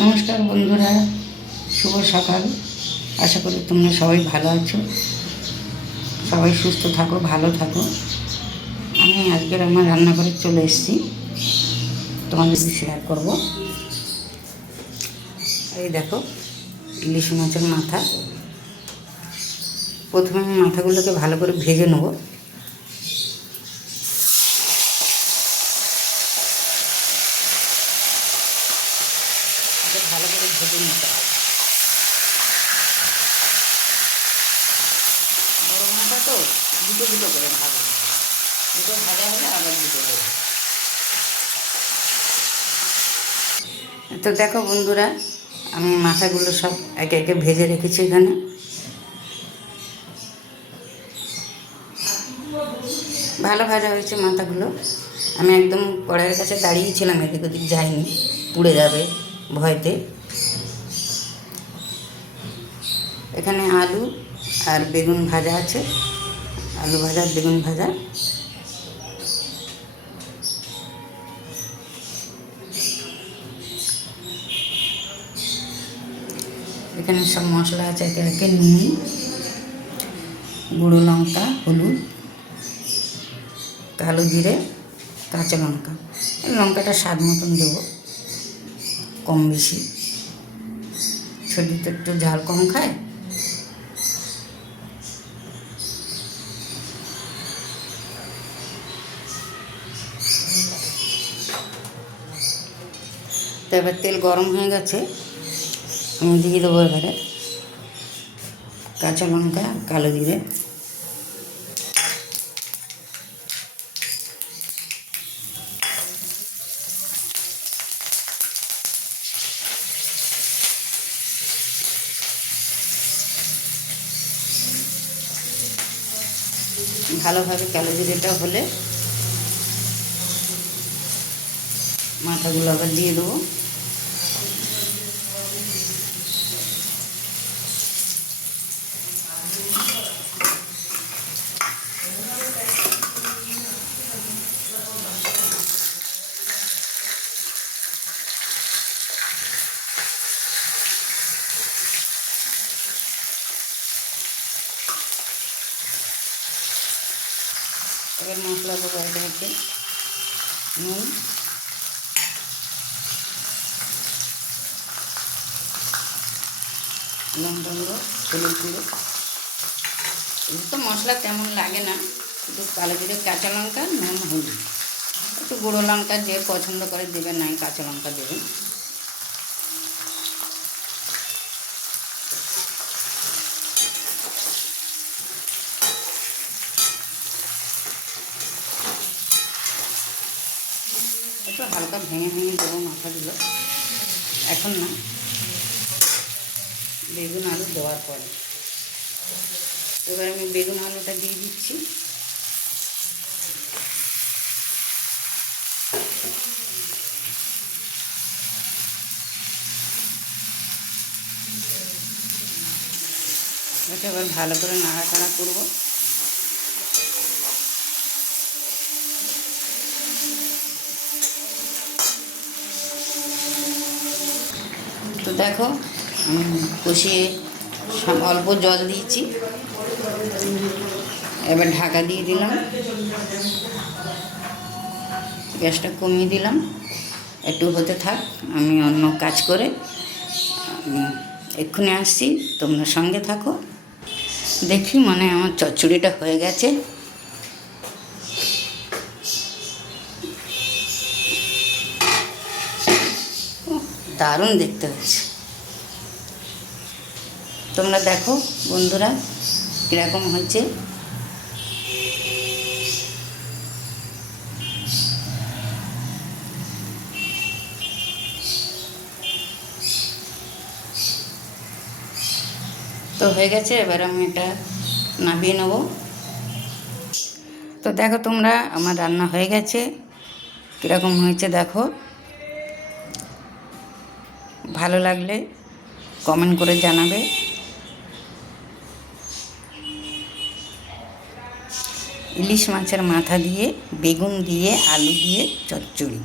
নমস্কার বন্ধুরা, শুভ সকাল। আশা করি তোমরা সবাই ভালো আছো, সবাই সুস্থ থাকো, ভালো থাকো। আমি আজকের আমার রান্নাঘরে চলে এসেছি, তোমাদের সাথে শেয়ার করব। এই দেখো, ইলিশ মাছের মাথা। প্রথমে আমি মাথাগুলোকে ভালো করে ভেজে নেব। ভালো করে ভেজে নিতে হবে। বড় মাথা তো দুটো দুটো করে ভাজা, দুটো ভাজা হলে আবার দুটো দেবো। তো দেখো বন্ধুরা, আমি মাথাগুলো সব একে একে ভেজে রেখেছি এখানে। ভালো ভাজা হয়েছে মাথাগুলো। আমি একদম কড়াইয়ের কাছে দাঁড়িয়েছিলাম, এদিক ওদিক যাইনি, পুড়ে যাবে ভয়তে। এখানে আলু আর বেগুন ভাজা আছে, আলু ভাজা, বেগুন ভাজা। এখানে সব মশলা আছে একে একে, নুন, গুঁড়ো লঙ্কা, হলুদ, কালো জিরে, কাঁচা লঙ্কা। লঙ্কাটা স্বাদ মতন দেবো, কম বেশি। ছোটো একটু ঝাল কম খায়। তো এবার তেল গরম হয়ে গেছে, আমি দিয়ে দেবো এবারে কাঁচা লঙ্কা, কালো জিরে। ভালোভাবে কালো জিরেটা হলে মাথাগুলো আবার দিয়ে দেবো। এবার মশলা দেবো একে একে। নুন, লঙ্কা গুঁড়ো, হলুদ গুঁড়ো। এগুলো তো মশলা তেমন লাগে না, শুধু কালো জিরে, কাঁচা লঙ্কা, নুন, হলুদ। একটু গুঁড়ো লঙ্কা যে পছন্দ করে দেবে, নাই কাঁচা লঙ্কা দেবে। একটু হালকা ভেঙে ভেঙে দেবো মাথাগুলো, এখন না, বেগুন আলু দেওয়ার পরে। এবার আমি বেগুন আলুটা দিয়ে দিচ্ছি। এটা এবার ভালো করে নাড়াচাড়া করবো। তো দেখো, আমি কষিয়ে অল্প জল দিয়েছি, এবার ঢাকা দিয়ে দিলাম, গ্যাসটা কমিয়ে দিলাম। একটু হতে থাক, আমি অন্য কাজ করে এক্ষুনি আসছি, তোমরা সঙ্গে থাকো। দেখি মনে আমার চচ্চড়িটা হয়ে গেছে। দারুণ দেখতে হচ্ছে। তোমরা দেখো বন্ধুরা কীরকম হয়েছে। তো হয়ে গেছে, এবার আমি এটা নামিয়ে নেব। তো দেখো তোমরা, আমার রান্না হয়ে গেছে, কীরকম হয়েছে দেখো। ভালো লাগলে কমেন্ট করে জানাবে। ইলিশ মাছের মাথা দিয়ে, বেগুন দিয়ে, আলু দিয়ে চচ্চড়ি।